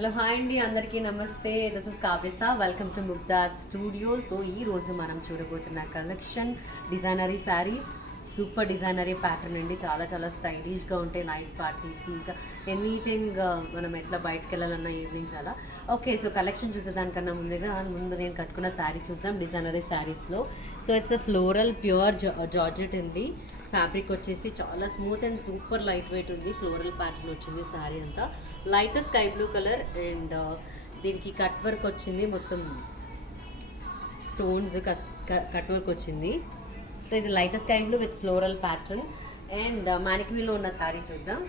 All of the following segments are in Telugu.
హలో హాయ్ అండి, అందరికీ నమస్తే. దిస్ ఇస్ కావ్యసా. Welcome to Mugdha's studio. So ఈరోజు మనం చూడబోతున్న collection designery saris. Super designery pattern అండి. చాలా చాలా స్టైలిష్గా ఉంటాయి నైట్ పార్టీస్కి, ఇంకా ఎనీథింగ్ మనం ఎట్లా బయటకు వెళ్ళాలన్న ఈవినింగ్స్ అలా. ఓకే, సో కలెక్షన్ చూసేదానికన్నా ముందు నేను కట్టుకున్న శారీ చూద్దాం డిజైనరీ శారీస్లో. So it's a floral pure georgette అండి. ఫ్యాబ్రిక్ వచ్చేసి చాలా smooth and super light weight ఉంది. ఫ్లోరల్ ప్యాటర్న్ వచ్చింది శారీ అంతా. Light sky blue colour and దీనికి కట్ వర్క్ వచ్చింది, మొత్తం స్టోన్స్ కట్ వర్క్ వచ్చింది. సో ఇది light sky blue with floral pattern and మ్యానిక్వీలో ఉన్న శారీ చూద్దాం.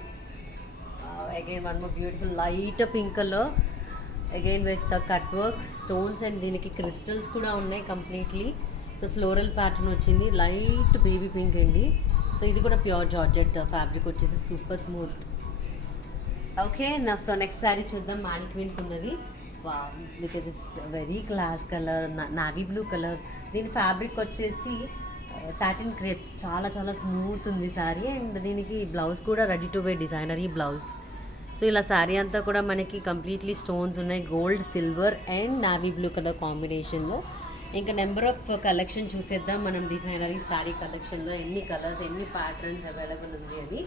Again one more beautiful light pink colour again with cut work stones and దీనికి క్రిస్టల్స్ కూడా ఉన్నాయి కంప్లీట్లీ. సో ఫ్లోరల్ ప్యాటర్న్ వచ్చింది, లైట్ బేబీ పింక్ అండి. సో ఇది కూడా ప్యూర్ జార్జెట్ ఫ్యాబ్రిక్ వచ్చేసి super smooth. Okay, so next sari చూద్దాం. మ్యానిక్వీన్కి ఉన్నది. With this very class colour navy blue colour. దీని ఫ్యాబ్రిక్ వచ్చేసి సాటిన్ క్రేప్, చాలా చాలా స్మూత్ ఉంది శారీ. అండ్ దీనికి బ్లౌజ్ కూడా రెడీ టు వేర్ డిజైనరీ బ్లౌజ్. సో ఇలా శారీ అంతా కూడా మనకి కంప్లీట్లీ స్టోన్స్ ఉన్నాయి, gold silver and navy blue colour కాంబినేషన్లో. ఇంకా నెంబర్ ఆఫ్ కలెక్షన్ చూసేద్దాం మనం డిజైనరీ శారీ కలెక్షన్లో. ఎన్ని కలర్స్, ఎన్ని ప్యాటర్న్స్ అవైలబుల్ ఉంది అని.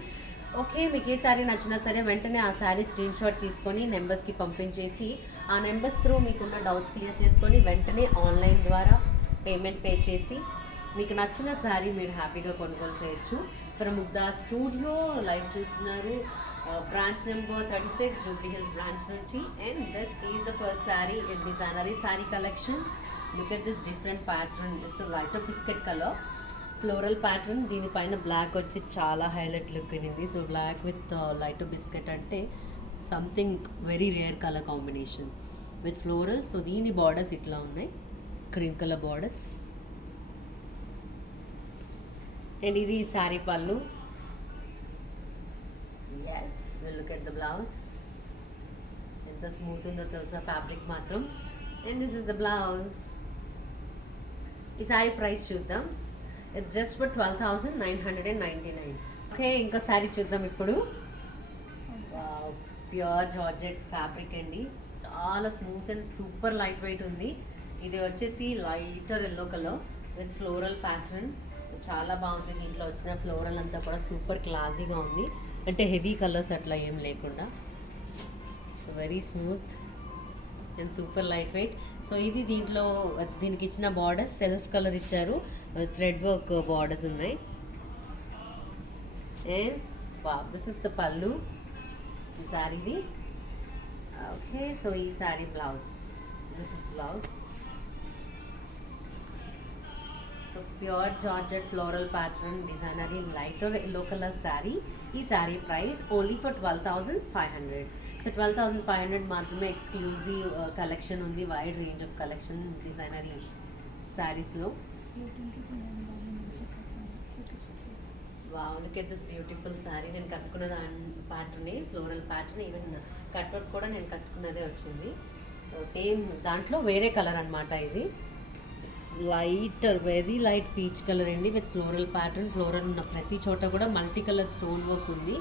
ఓకే, మీకు ఏ శారీ నచ్చినా సరే వెంటనే ఆ శారీ స్క్రీన్ షాట్ తీసుకొని నెంబర్స్కి పంపించేసి ఆ నెంబర్స్ త్రూ మీకున్న డౌట్స్ క్లియర్ చేసుకొని వెంటనే ఆన్లైన్ ద్వారా పేమెంట్ పే చేసి మీకు నచ్చిన శారీ మీరు హ్యాపీగా కొనుగోలు చేయొచ్చు. ఫ్రమ్ ముగ్ధాజ్ స్టూడియో లైవ్ చూస్తున్నారు, branch number 36 Jubilee Hills branch నుంచి. And this is the first sari in designery sari collection. Look at this different pattern. It's light biscuit colour floral pattern. దీనిపైన బ్లాక్ వచ్చి చాలా హైలైట్ లుక్ అయింది. So black with light biscuit అంటే something very rare colour combination with floral. So దీని బార్డర్స్ ఇట్లా ఉన్నాయి, క్రీమ్ కలర్ బార్డర్స్. అండ్ ఇది sari pallu. Yes, will look at the blouse. ఎంత స్మూత్ ఉందో తెలుసా ఫ్యాబ్రిక్ మాత్రం. And this is the blouse. ఈ శారీ ప్రైస్ చూద్దాం. It's just for 12,999. ఓకే, ఇంకో శారీ చూద్దాం ఇప్పుడు. ప్యూర్ జార్జెట్ ఫ్యాబ్రిక్ అండి, చాలా smooth and super light weight ఉంది. ఇది వచ్చేసి lighter yellow colour with floral pattern. So చాలా బాగుంది. దీంట్లో వచ్చిన ఫ్లోరల్ అంతా కూడా సూపర్ క్లాసీగా ఉంది, అంటే హెవీ కలర్స్ అట్లా ఏం లేకుండా. So very smooth and super light weight. So ఇది దీనికి ఇచ్చిన బార్డర్స్ సెల్ఫ్ కలర్ ఇచ్చారు, థ్రెడ్ వర్క్ బార్డర్స్ ఉన్నాయి. And this is the pallu ఈ శారీది. ఓకే, సో ఈ sari blouse, this is blouse. So pure georgette floral pattern designery lighter yellow colour sari. ఈ sari price only for 12,500. So 12,500 మాత్రమే. ఎక్స్క్లూజివ్ కలెక్షన్ ఉంది, wide range of collection designery శారీస్లో. Wow, look at this beautiful sari. నేను కట్టుకున్న ప్యాటర్నే floral pattern, even cut work కూడా నేను కట్టుకున్నదే వచ్చింది. సో సేమ్ దాంట్లో వేరే కలర్ అనమాట ఇది. It's lighter very light peach colour అండి విత్ ఫ్లోరల్ ప్యాటర్న్. ఫ్లోరల్ ఉన్న ప్రతి చోట కూడా మల్టీ కలర్ స్టోన్ వర్క్ ఉంది.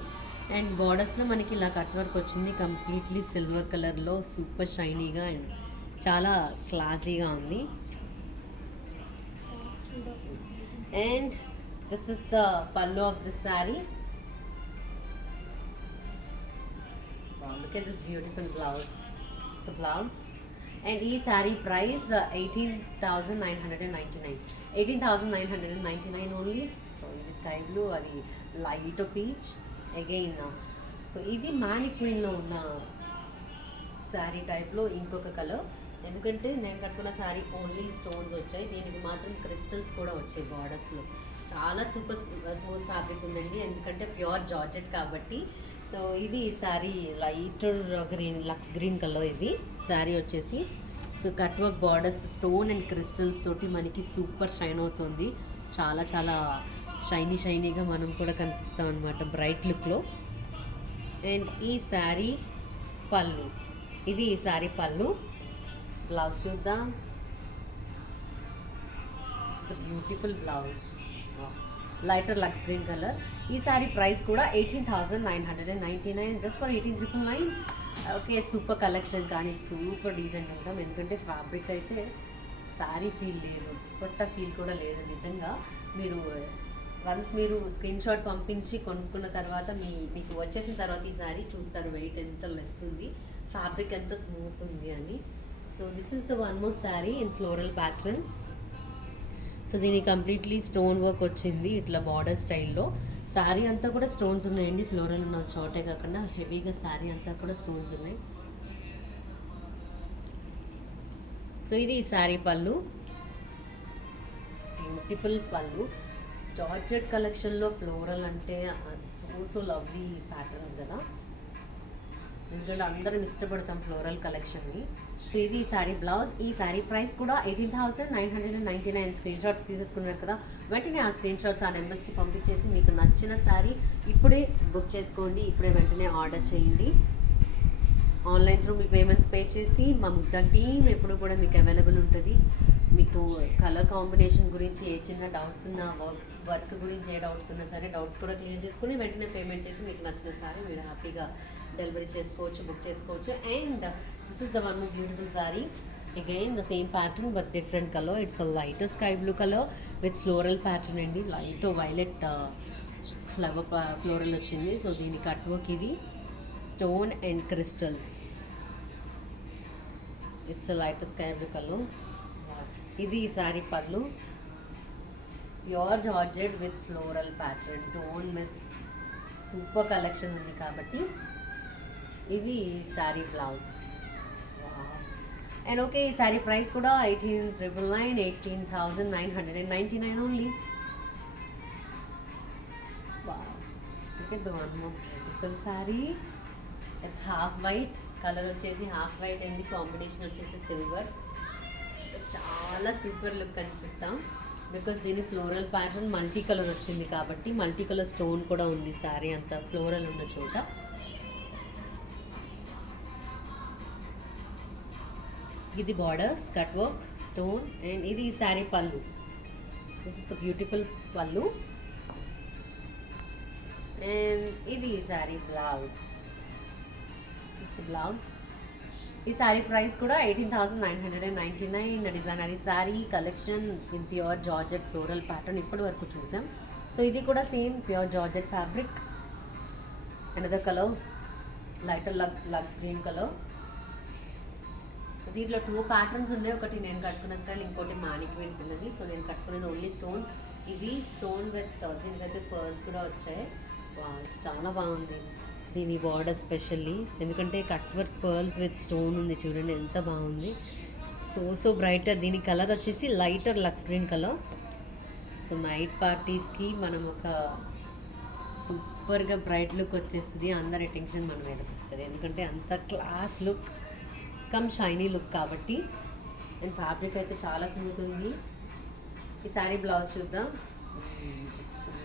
అండ్ బార్డర్స్లో మనకి ఇలా కట్ వర్క్ వచ్చింది, కంప్లీట్లీ సిల్వర్ కలర్లో సూపర్ షైనీగా అండ్ చాలా క్లాసీగా ఉంది. అండ్ దిస్ ఇస్ ద పల్లు of this sari. Look at this beautiful blouse, the blouse. And ఈ శారీ ప్రైస్ 18,999. 18,999 ఓన్లీ. సో ఇది స్కై బ్లూ, అది లైట్ పీచ్ అగైన్. సో ఇది మ్యానిక్వీన్లో ఉన్న శారీ టైప్లో ఇంకొక కలర్. ఎందుకంటే నేను కట్టుకున్న శారీ ఓన్లీ స్టోన్స్ వచ్చాయి, దీనికి మాత్రం క్రిస్టల్స్ కూడా వచ్చాయి బార్డర్స్లో. చాలా సూపర్ స్మూత్ ఫ్యాబ్రిక్ ఉందండి, ఎందుకంటే ప్యూర్ జార్జెట్ కాబట్టి. సో ఇది sari lighter green, lux green colour ఇది శారీ వచ్చేసి. So cut work borders stone and crystals తోటి మనకి సూపర్ షైన్ అవుతుంది. చాలా చాలా షైనీగా మనం కూడా కనిపిస్తాం అనమాట బ్రైట్ లుక్లో. అండ్ ఈ శారీ పళ్ళు, ఇది ఈ శారీ పళ్ళు. బ్లౌజ్ చూద్దాం. It's the beautiful blouse, lighter Lux green colour. ఈ శారీ ప్రైస్ కూడా 18,999. Just for 18,999 okay, super collection కానీ సూపర్ డీసెంట్ ఉంటాం. ఎందుకంటే ఫ్యాబ్రిక్ అయితే శారీ ఫీల్ లేదు, కొత్త ఫీల్ కూడా లేదు. నిజంగా మీరు వన్స్ మీరు స్క్రీన్ షాట్ పంపించి కొనుక్కున్న తర్వాత మీకు వచ్చేసిన తర్వాత ఈ శారీ చూస్తారు వెయిట్ ఎంత లెస్ ఉంది, ఫ్యాబ్రిక్ ఎంత స్మూత్ ఉంది అని. So this is the one more sari in floral pattern. So దీనికి కంప్లీట్లీ స్టోన్ వర్క్ వచ్చింది ఇట్లా బార్డర్ స్టైల్లో. శారీ అంతా కూడా స్టోన్స్ ఉన్నాయండి, ఫ్లోరల్ ఉన్న చోటే కాకుండా హెవీగా శారీ అంతా కూడా స్టోన్స్ ఉన్నాయి. సో ఇది శారీ పళ్ళు, బ్యూటిఫుల్ పళ్ళు. జార్జెట్ కలెక్షన్లో ఫ్లోరల్ అంటే సో లవ్లీ ప్యాటర్న్స్ కదా, ఎందుకంటే అందరం ఇష్టపడతాం ఫ్లోరల్ కలెక్షన్ని. సో ఇది ఈ శారీ బ్లౌజ్. ఈ శారీ ప్రైస్ కూడా 18,999. స్క్రీన్ షాట్స్ తీసేసుకున్నారు కదా, వెంటనే ఆ స్క్రీన్ షాట్స్ ఆ నెంబర్స్కి పంపించేసి మీకు నచ్చిన శారీ ఇప్పుడే బుక్ చేసుకోండి, ఇప్పుడే వెంటనే ఆర్డర్ చేయండి. ఆన్లైన్ త్రూ మీ పేమెంట్స్ పే చేసి మా ముగ్ధా టీమ్ ఎప్పుడు కూడా మీకు అవైలబుల్ ఉంటుంది. మీకు కలర్ కాంబినేషన్ గురించి ఏ చిన్న డౌట్స్ ఉన్నా, వర్క్ గురించి ఏ డౌట్స్ ఉన్నా సరే డౌట్స్ కూడా క్లియర్ చేసుకుని వెంటనే పేమెంట్ చేసి మీకు నచ్చిన సారీ మీరు హ్యాపీగా డెలివరీ చేసుకోవచ్చు, బుక్ చేసుకోవచ్చు. And this is the one more beautiful sorry. Again the same pattern but different colour. It's a light sky blue colour with floral pattern అండి. లైట్ వైలెట్ ఫ్లవర్ ఫ్లోరల్ వచ్చింది. సో దీని కట్ వర్క్ ఇది stone and crystals. It's a light sky blue colour. ఇది ఈ సారీ పళ్ళు, pure georgette with floral pattern. Don't miss, super collection ఉంది కాబట్టి. ఇది శారీ బ్లౌజ్. అండ్ ఓకే, ఈ శారీ ప్రైస్ కూడా 18,999, 18,999 only. Okay, the one more beautiful sari. It's half white, colour వచ్చేసి హాఫ్ వైట్ అండి, కాంబినేషన్ వచ్చేసి సిల్వర్. చాలా సూపర్ లుక్ కనిపిస్తాం బికాస్ దీని ఫ్లోరల్ ప్యాటర్న్ మల్టీ కలర్ వచ్చింది కాబట్టి మల్టీ కలర్ స్టోన్ కూడా ఉంది శారీ అంతా ఫ్లోరల్ ఉన్న చోట. ఇది borders, cut work, stone. And ఇది ఈ శారీ పళ్ళు. దిస్ ఇస్ ద బ్యూటిఫుల్ పళ్ళు. అండ్ ఇది ఈ sari blouse. This is the blouse. ఈ శారీ ప్రైస్ కూడా 18,999. డిజైనరీ sari collection in pure georgette floral pattern ఇప్పటి వరకు చూసాం. సో ఇది కూడా same pure georgette fabric. Another colour lighter Lux green colour. So దీంట్లో 2 ప్యాటర్న్స్ ఉన్నాయి. ఒకటి నేను కట్టుకున్న స్టైల్, ఇంకోటి మానిక్వీన్ ఉన్నది. సో నేను కట్టుకునేది ఓన్లీ స్టోన్స్. ఇది స్టోన్ విత్ దీనికైతే పర్ల్స్ కూడా వచ్చాయి. చాలా బాగుంది దీని బార్డర్ స్పెషల్లీ, ఎందుకంటే cut work pearls with stone ఉంది చూడండి ఎంత బాగుంది. So brighter. దీని కలర్ వచ్చేసి lighter Lux green colour. So night పార్టీస్కి మనం ఒక సూపర్గా బ్రైట్ లుక్ వచ్చేస్తుంది, అందరి అటెన్షన్ మన మీద వస్తుంది, ఎందుకంటే అంత class look cum shiny look కాబట్టి. అండ్ ఫ్యాబ్రిక్ అయితే చాలా స్మూత్ ఉంది. ఈ శారీ బ్లౌజ్ చూద్దాం.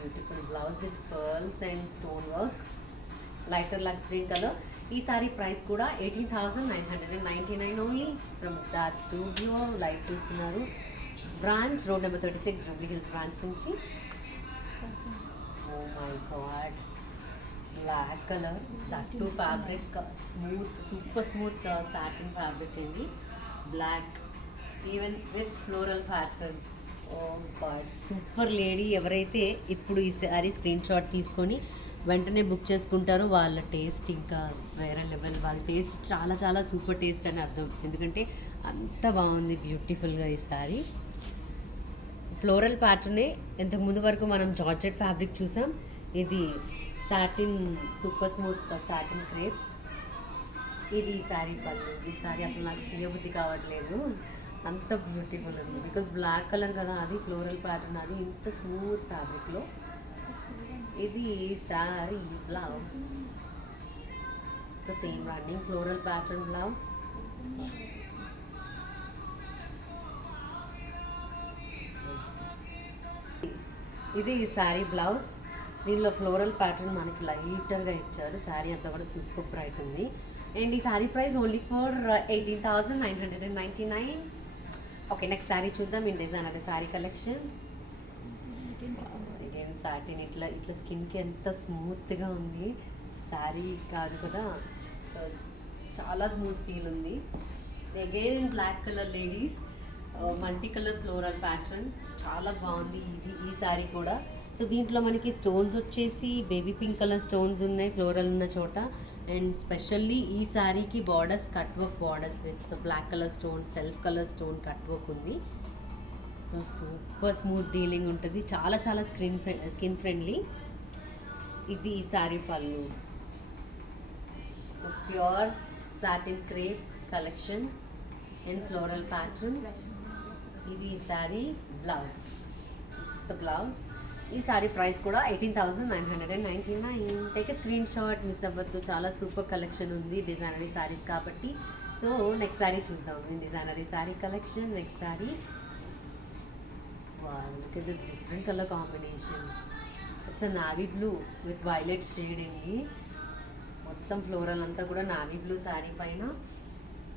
Beautiful blouse with pearls and stone work, lighter Lux green colour. ఈ సారీ ప్రైస్ కూడా 18,999 only from Mugdha studio. Live చూస్తున్నారు, branch road number 36 Jubilee Hills branch నుంచి. Oh my God, black colour, that too fabric smooth, super smooth satin fabric అండి. Black even with floral pattern. Oh God, super lady. ఎవరైతే ఇప్పుడు ఈ శారీ స్క్రీన్ షాట్ తీసుకొని వెంటనే బుక్ చేసుకుంటారో వాళ్ళ టేస్ట్ ఇంకా వేరే లెవెల్. వాళ్ళ టేస్ట్ చాలా చాలా సూపర్ టేస్ట్ అని అర్థం, ఎందుకంటే అంత బాగుంది బ్యూటిఫుల్గా ఈ శారీ. ఫ్లోరల్ ప్యాటర్నే. ఇంతకు ముందు వరకు మనం జార్జెట్ ఫ్యాబ్రిక్ చూసాం, ఇది satin, super smooth satin crepe. ఇది ఈ శారీ పళ్ళు. ఈ శారీ అసలు నాకు తీయబుద్ధి కావట్లేదు, అంత బ్యూటిఫుల్ ఉంది. బికాస్ బ్లాక్ కలర్ కదా, అది ఫ్లోరల్ ప్యాటర్న్, అది ఇంత స్మూత్ ఫ్యాబ్రిక్లో. ఇది sari blouse, the same running floral pattern blouse. ఇది ఈ శారీ బ్లౌజ్. దీనిలో ఫ్లోరల్ ప్యాటర్న్ మనకి లైటర్గా ఇచ్చారు. శారీ అంతా కూడా సూపర్ బ్రైట్ ఉంది. అండ్ ఈ sari price only for 18,999. Okay, next sari చూద్దాం. In designer saree collection. Again satin, ఇట్లా స్కిన్కి ఎంత స్మూత్గా ఉంది. శారీ కాదు కదా, సో చాలా స్మూత్ ఫీల్ ఉంది. Again in black colour ladies, multi colour floral pattern, చాలా బాగుంది ఈ శారీ కూడా. సో దీంట్లో మనకి స్టోన్స్ వచ్చేసి బేబీ పింక్ కలర్ స్టోన్స్ ఉన్నాయి ఫ్లోరల్ ఉన్న చోట. అండ్ స్పెషల్లీ ఈ శారీకి borders cut work borders with black colour stone, self colour stone cut work ఉంది. సో సూపర్ స్మూత్ డీలింగ్ ఉంటుంది, చాలా చాలా స్కిన్ ఫ్రెండ్లీ. ఇది ఈ శారీ పళ్ళు. So pure satin crepe collection and floral pattern. ఇది ఈ sari blouse. This is the blouse. ఈ శారీ ప్రైస్ కూడా 18,999. Take a screenshot, miss అవ్వద్దు. చాలా సూపర్ కలెక్షన్ ఉంది డిజైనరీ శారీస్ కాబట్టి. సో నెక్స్ట్ శారీ చూద్దాం. Designery sari collection. Next sari, look at this different colour combination. It's a navy blue with violet shade అండి. మొత్తం ఫ్లోరల్ అంతా కూడా నావీ బ్లూ శారీ పైన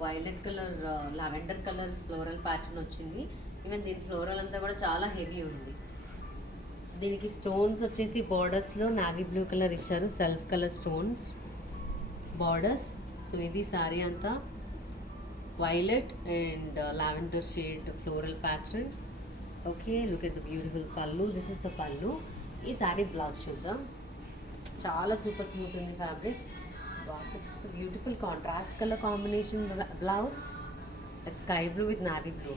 violet colour, lavender colour floral pattern వచ్చింది. ఈవెన్ దీని ఫ్లోరల్ అంతా కూడా చాలా హెవీ ఉంది. దీనికి స్టోన్స్ వచ్చేసి బార్డర్స్లో నావీ బ్లూ కలర్ ఇచ్చారు, self colour stones borders. So ఇది శారీ అంతా violet and lavender shade floral pattern. Okay, look at the beautiful పళ్ళు. This is the pallu. ఈ శారీ బ్లౌజ్ చూద్దాం. చాలా సూపర్ స్మూత్ ఉంది fabric. This is the beautiful contrast colour combination blouse. It's sky blue with navy blue.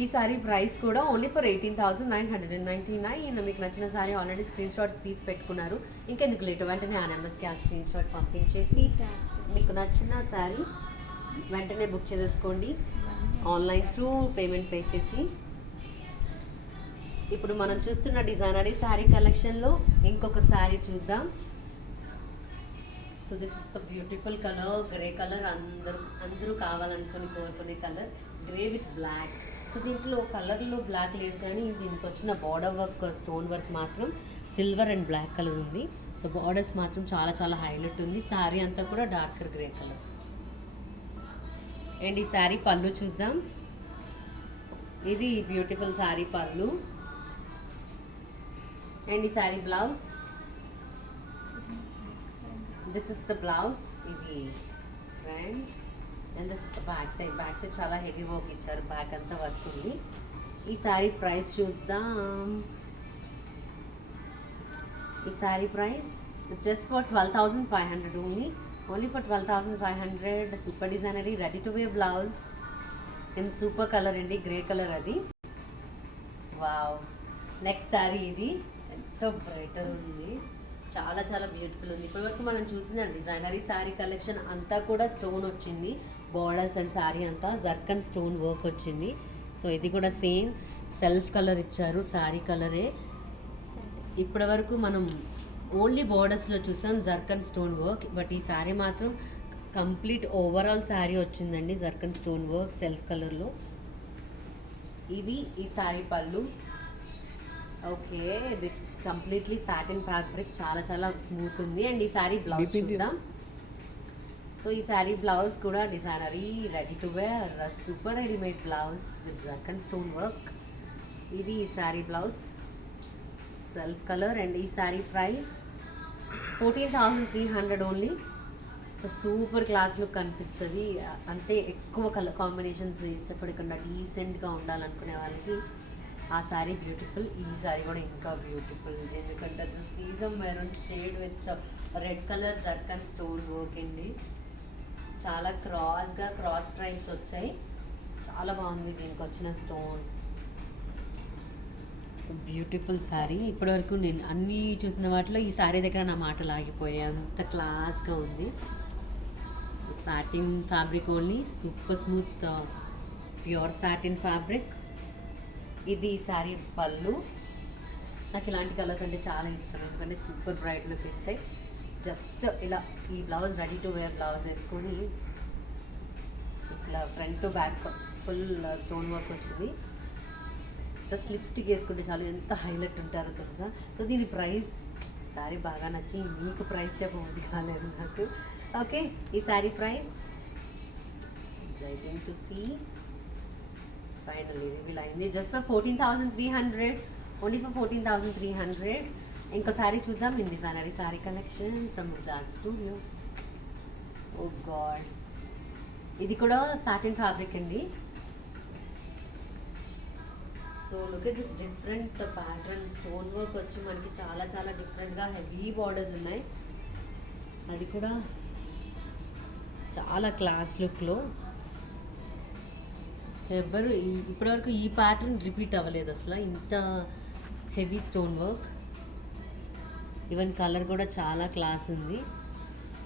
ఈ సారీ ప్రైస్ కూడా ఓన్లీ ఫర్ 18,999. మీకు నచ్చిన సారీ ఆల్రెడీ స్క్రీన్ షాట్స్ తీసి పెట్టుకున్నారు. ఇంకెందుకు లేట్, వెంటనే ఆ నెంబర్స్కి ఆ స్క్రీన్ షాట్ పంపించేసి మీకు నచ్చిన సారీ వెంటనే బుక్ చేసేసుకోండి ఆన్లైన్ త్రూ పేమెంట్ పే చేసి. ఇప్పుడు మనం చూస్తున్న డిజైనరీ శారీ కలెక్షన్లో ఇంకొక శారీ చూద్దాం. So this is the beautiful colour, grey colour. అందరూ కావాలనుకుని కోరుకునే colour, grey with black. So దీంట్లో కలర్లో బ్లాక్ లేదు, కానీ దీనికి వచ్చిన బార్డర్ వర్క్, స్టోన్ వర్క్ మాత్రం సిల్వర్ అండ్ బ్లాక్ కలర్ ఉంది. సో బార్డర్స్ మాత్రం చాలా చాలా హైలైట్ ఉంది. శారీ అంతా కూడా డార్కర్ గ్రే కలర్. అండ్ ఈ శారీ పళ్ళు చూద్దాం. ఇది బ్యూటిఫుల్ శారీ పళ్ళు. అండ్ ఈ sari blouse. This is the blouse. ఇది front and this is the back side. Back side చాలా హెవీ వర్క్ ఇచ్చారు, బ్యాక్ అంతా వర్క్ ఉంది. ఈ శారీ ప్రైస్ చూద్దాం. ఈ sari price it's just for 12,500 only for 12,500. Super designery ready to wear blouse in super colour అండి, గ్రే కలర్ అది. వావ్. నెక్స్ట్ శారీ. ఇది ఎంతో బ్రైటర్ ఉంది, చాలా చాలా బ్యూటిఫుల్ ఉంది. ఇప్పటివరకు మనం చూసిన డిజైనరీ శారీ కలెక్షన్ అంతా కూడా స్టోన్ వచ్చింది, బార్డర్స్ అండ్ శారీ అంతా జర్కన్ స్టోన్ వర్క్ వచ్చింది. సో ఇది కూడా సేమ్ సెల్ఫ్ కలర్ ఇచ్చారు, శారీ కలరే. ఇప్పటివరకు మనం ఓన్లీ బార్డర్స్లో చూసాం జర్కన్ స్టోన్ వర్క్, బట్ ఈ శారీ మాత్రం కంప్లీట్ ఓవరాల్ శారీ వచ్చిందండి జర్కన్ స్టోన్ వర్క్ సెల్ఫ్ కలర్లో. ఇది ఈ శారీ పళ్ళు. ఓకే, ఇది కంప్లీట్లీ సాటిన్ ఫ్యాబ్రిక్, చాలా చాలా స్మూత్ ఉంది. అండ్ ఈ శారీ బ్లౌజ్ చూద్దాం. సో ఈ శారీ బ్లౌజ్ కూడా designery ready to wear super readymade blouse with zircon stone work. ఇది ఈ sari blouse self colour. And ఈ sari price 14,300 only. So super class look కనిపిస్తుంది. అంటే ఎక్కువ కలర్ కాంబినేషన్స్ ఇష్టపడకుండా డీసెంట్గా ఉండాలనుకునే వాళ్ళకి ఆ శారీ బ్యూటిఫుల్. ఈ శారీ కూడా ఇంకా బ్యూటిఫుల్, ఎందుకంటే this is a maroon shade with red colour zircon stone work అండి. చాలా క్రాస్గా క్రాస్ స్ట్రైప్స్ వచ్చాయి, చాలా బాగుంది దీనికి వచ్చిన స్టోన్. So beautiful sari. ఇప్పటివరకు నేను అన్నీ చూసిన వాటిలో ఈ శారీ దగ్గర నా మాటలు ఆగిపోయాయి, అంత క్లాస్గా ఉంది. Satin fabric only, super smooth pure satin fabric. ఇది శారీ పళ్ళు. నాకు ఇలాంటి కలర్స్ అంటే చాలా ఇష్టం, ఎందుకంటే సూపర్ బ్రైట్ లుక్ ఇస్తాయి. జస్ట్ ఇలా ఈ blouse ready to wear blouse వేసుకొని ఇట్లా front to back full stone work వచ్చింది. జస్ట్ లిప్స్టిక్ వేసుకుంటే చాలు, ఎంత హైలైట్ ఉంటారో తెలుసా. సో దీని ప్రైస్, శారీ బాగా నచ్చి మీకు ప్రైస్ చెప్పబుద్ధి కాలేదు నాకు. ఓకే, ఈ sari price exciting to see. Finally reveal అయింది. Just for 14,300, only for 14,300. ఇంకో శారీ చూద్దాం. In designery sari collection from Jack studio. Oh God, ఇది కూడా సాటిన్ ఫ్యాబ్రిక్ అండి. So look at this different pattern. Stone work వచ్చి మనకి చాలా చాలా డిఫరెంట్గా హెవీ బార్డర్స్ ఉన్నాయి. అది కూడా చాలా క్లాస్ లుక్లో. ఎవ్వరు ఇప్పటివరకు ఈ ప్యాటర్న్ రిపీట్ అవ్వలేదు అసలు, ఇంత heavy stone work. Even colour కూడా చాలా క్లాస్ ఉంది.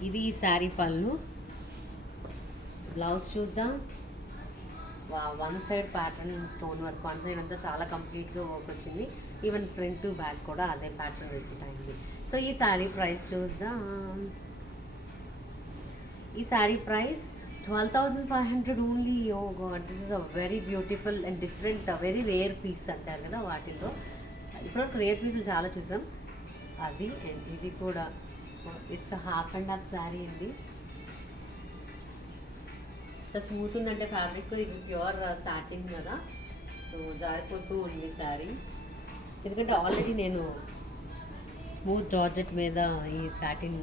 ఇది ఈ శారీ పళ్ళు. బ్లౌజ్ చూద్దాం. One side pattern stone work, one side అంతా చాలా కంప్లీట్గా వర్క్ వచ్చింది. ఈవెన్ ఫ్రంట్ టు బ్యాక్ కూడా అదే ప్యాటర్న్ రిపీట్ అయింది. సో ఈ శారీ ప్రైస్ చూద్దాం. ఈ sari price 12,500 only. Oh god, this is a very beautiful and different, very rare piece అంటారు కదా వాటిల్లో. ఇప్పటివరకు రేర్ పీసులు చాలా చూసాం. అది అండ్ ఇది కూడా it's half and half sari అండి. ఎంత స్మూత్ ఉందంటే ఫ్యాబ్రిక్, ఇది ప్యూర్ సాటిన్ కదా, సో జారిపోతూ ఉంది శారీ. ఎందుకంటే ఆల్రెడీ నేను స్మూత్ జార్జెట్ మీద ఈ సాటిన్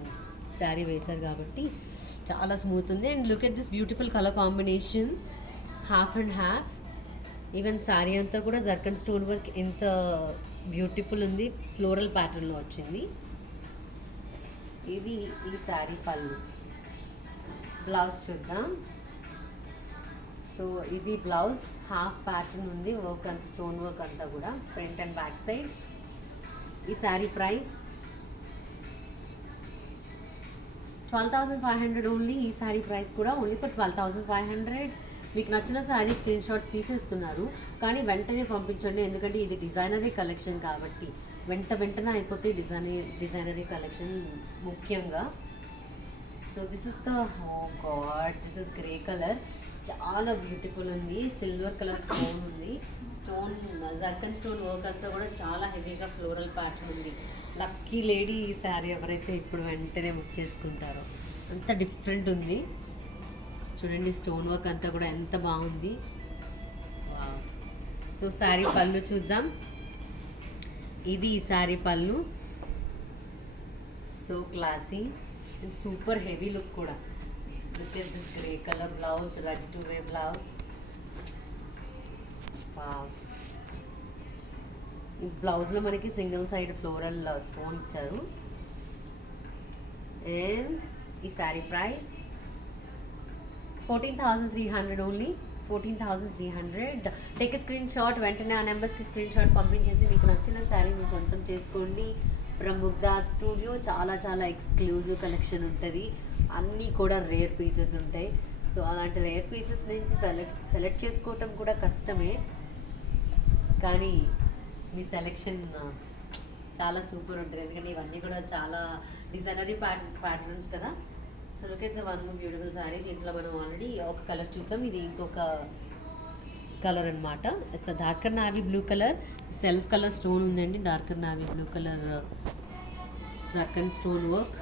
శారీ వేశారు కాబట్టి చాలా స్మూత్ ఉంది. And look at this beautiful colour combination, half and half. Even sari అంతా కూడా జర్కన్ స్టోన్ వర్క్ ఎంత బ్యూటిఫుల్ ఉంది, ఫ్లోరల్ ప్యాటర్న్లో వచ్చింది. ఇది ఈ శారీ పళ్ళు. బ్లౌజ్ చూద్దాం. సో ఇది బ్లౌజ్, హాఫ్ ప్యాటర్న్ ఉంది, వర్క్ అండ్ స్టోన్ వర్క్ అంతా కూడా ఫ్రంట్ అండ్ బ్యాక్ సైడ్. ఈ శారీ ప్రైస్ 12,500 ఓన్లీ. ఈ శారీ ప్రైస్ కూడా ఓన్లీ ఫర్ 12,500. మీకు నచ్చిన శారీ స్క్రీన్ షాట్స్ తీసేస్తున్నారు, కానీ వెంటనే పంపించండి, ఎందుకంటే ఇది డిజైనరీ కలెక్షన్ కాబట్టి వెంటనే అయిపోతే డిజైనరీ కలెక్షన్ ముఖ్యంగా. So this is the, oh god, this is grey colour, చాలా బ్యూటిఫుల్ ఉంది. సిల్వర్ కలర్ స్టోన్ ఉంది, స్టోన్ జర్కన్ స్టోన్ వర్క్ అంతా కూడా చాలా హెవీగా ఫ్లోరల్ ప్యాటర్న్ ఉంది. లక్కీ లేడీ ఈ శారీ ఎవరైతే ఇప్పుడు వెంటనే బుక్ చేసుకుంటారో. అంత డిఫరెంట్ ఉంది చూడండి, స్టోన్ వర్క్ అంతా కూడా ఎంత బాగుంది. సో శారీ పళ్ళు చూద్దాం. ఇది ఈ శారీ పళ్ళు. So classy and super heavy look కూడా. Look at this grey color blouse, ready to wear blouse. Wow. ఈ బ్లౌజ్లో మనకి సింగిల్ సైడ్ ఫ్లోరల్ స్టోన్ ఇచ్చారు. అండ్ ఈ sari price 14,300 only. 14,300. Take a screen shot, వెంటనే ఆ నెంబర్స్కి స్క్రీన్ షాట్ పంపించేసి మీకు నచ్చిన శారీ మీరు సొంతం చేసుకోండి. ఫ్రమ్ ముగ్ధాజ్ స్టూడియో చాలా చాలా ఎక్స్క్లూజివ్ కలెక్షన్ ఉంటుంది, అన్నీ కూడా రేర్ పీసెస్ ఉంటాయి. సో అలాంటి రేర్ పీసెస్ నుంచి సెలెక్ట్ చేసుకోవటం కూడా కష్టమే, కానీ మీ సెలెక్షన్ చాలా సూపర్ ఉంటుంది, ఎందుకంటే ఇవన్నీ కూడా చాలా డిజైనరీ ప్యాటర్న్స్ కదా. So look at the one beautiful sari. దీంట్లో మనం ఆల్రెడీ ఒక కలర్ చూసాం, ఇది ఇంకొక కలర్ అనమాట. It's darker navy blue colour, self colour stone ఉందండి. Darker navy blue colour zircon stone work,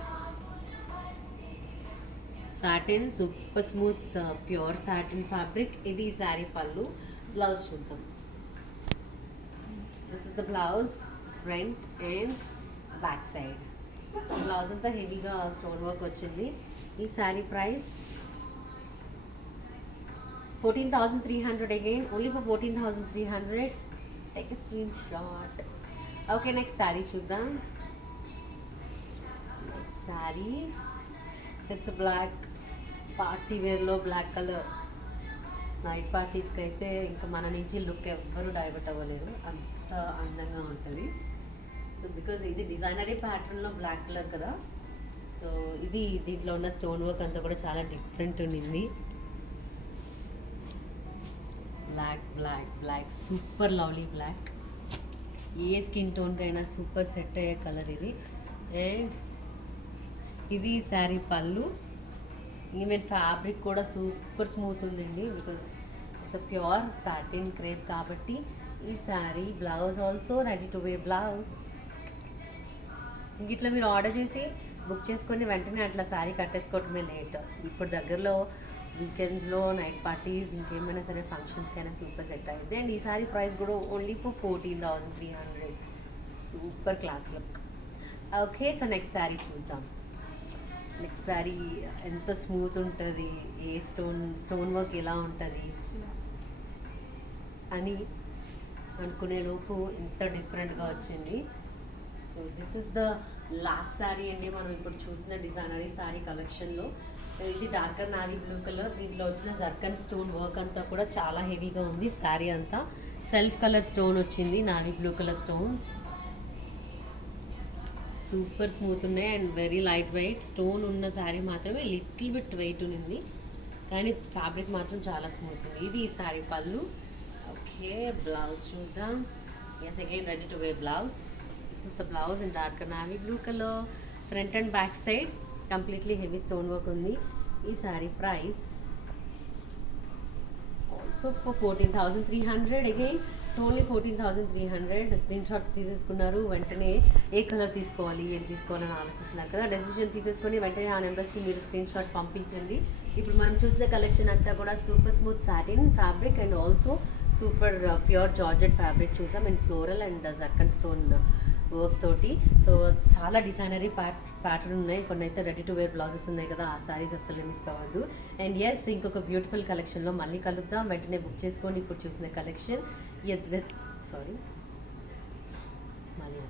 satin, super smooth pure satin fabric. ఇది శారీ పళ్ళు. బ్లౌజ్ చూద్దాం. This is the blouse, front and back side. Blouse అంతా హెవీగా స్టోన్ వర్క్ వచ్చింది. ఈ sari price 14,300 again, only for 14,300. Take a screenshot. Okay, next saree చూద్దాం. Next saree, it's a black party వేర్లో బ్లాక్ కలర్. నైట్ పార్టీస్కి అయితే ఇంకా మన నుంచి లుక్ ఎవ్వరూ డైవర్ట్ అవ్వలేదు, అంత అందంగా ఉంటుంది. సో బికాజ్ ఇది డిజైనరీ ప్యాటర్న్లో బ్లాక్ కలర్ కదా, సో ఇది దీంట్లో ఉన్న స్టోన్ వర్క్ అంతా కూడా చాలా డిఫరెంట్ ఉండింది. Black black black, super lovely black. ఏ స్కిన్ టోన్కి అయినా సూపర్ సెట్ అయ్యే కలర్ ఇది. అండ్ ఇది శారీ పళ్ళు. ఈవెన్ ఫ్యాబ్రిక్ కూడా సూపర్ స్మూత్ ఉందండి, because it's a pure satin crepe కాబట్టి. ఈ sari blouse also ready to wear blouse. ఇంక ఇట్లా మీరు ఆర్డర్ చేసి బుక్ చేసుకొని వెంటనే అట్లా శారీ కట్టేసుకోవటమే లేట్. ఇప్పుడు దగ్గరలో వీకెండ్స్లో నైట్ పార్టీస్ ఇంకేమైనా సరే ఫంక్షన్స్కైనా సూపర్ సెట్ అయింది. అండ్ ఈ సారీ ప్రైస్ కూడా only for 14,300. Super class look. Okay, so next sari చూద్దాం. నెక్స్ట్ శారీ ఎంత స్మూత్ ఉంటుంది, ఏ స్టోన్ వర్క్ ఎలా ఉంటుంది అని అనుకునే లోపు ఎంత డిఫరెంట్గా వచ్చింది. So this is the last sari అండి మనం ఇప్పుడు చూసిన డిజైనరీ శారీ కలెక్షన్లో. ఇది డార్కర్ నావీ బ్లూ కలర్, దీంట్లో వచ్చిన జర్కన్ స్టోన్ వర్క్ అంతా కూడా చాలా హెవీగా ఉంది. శారీ అంతా సెల్ఫ్ కలర్ స్టోన్ వచ్చింది, navy blue colour stone. Super smooth ఉన్నాయి and very light weight. Stone ఉన్న శారీ మాత్రమే లిటిల్ బిట్ వెయిట్ ఉంది, కానీ ఫ్యాబ్రిక్ మాత్రం చాలా స్మూత్ ఉంది. ఇది ఈ శారీ పళ్ళు. ఓకే, బ్లౌజ్ చూద్దాం. Yes, again ready to wear blouse. This is the blouse in dark navy blue colour. Front and back side completely heavy stone work ఉంది. ఈ sari price also for 14,300. Again so only 14,300. Screenshots తీసేసుకున్నారు, వెంటనే ఏ కలర్ తీసుకోవాలి ఏం తీసుకోవాలని ఆలోచిస్తున్నారు కదా, డెసిషన్ తీసేసుకొని వెంటనే ఆ నెంబర్స్కి మీరు స్క్రీన్ షాట్ పంపించండి. ఇప్పుడు మనం చూసిన కలెక్షన్ అంతా కూడా super smooth satin fabric and also super pure georgette fabric చూసాం in floral and zircon stone work తోటి. సో చాలా డిజైనరీ ప్యాటర్న్ ఉన్నాయి, కొన్ని అయితే రెడీ టు వేర్ బ్లౌజెస్ ఉన్నాయి కదా, ఆ సారీస్ అస్సలు మిస్ అవ్వద్దు. అండ్ ఎస్, ఇంకొక బ్యూటిఫుల్ కలెక్షన్లో మళ్ళీ కలుద్దాం. వెంటనే బుక్ చేసుకోండి ఇప్పుడు చూసిన కలెక్షన్. సారీ మళ్ళీ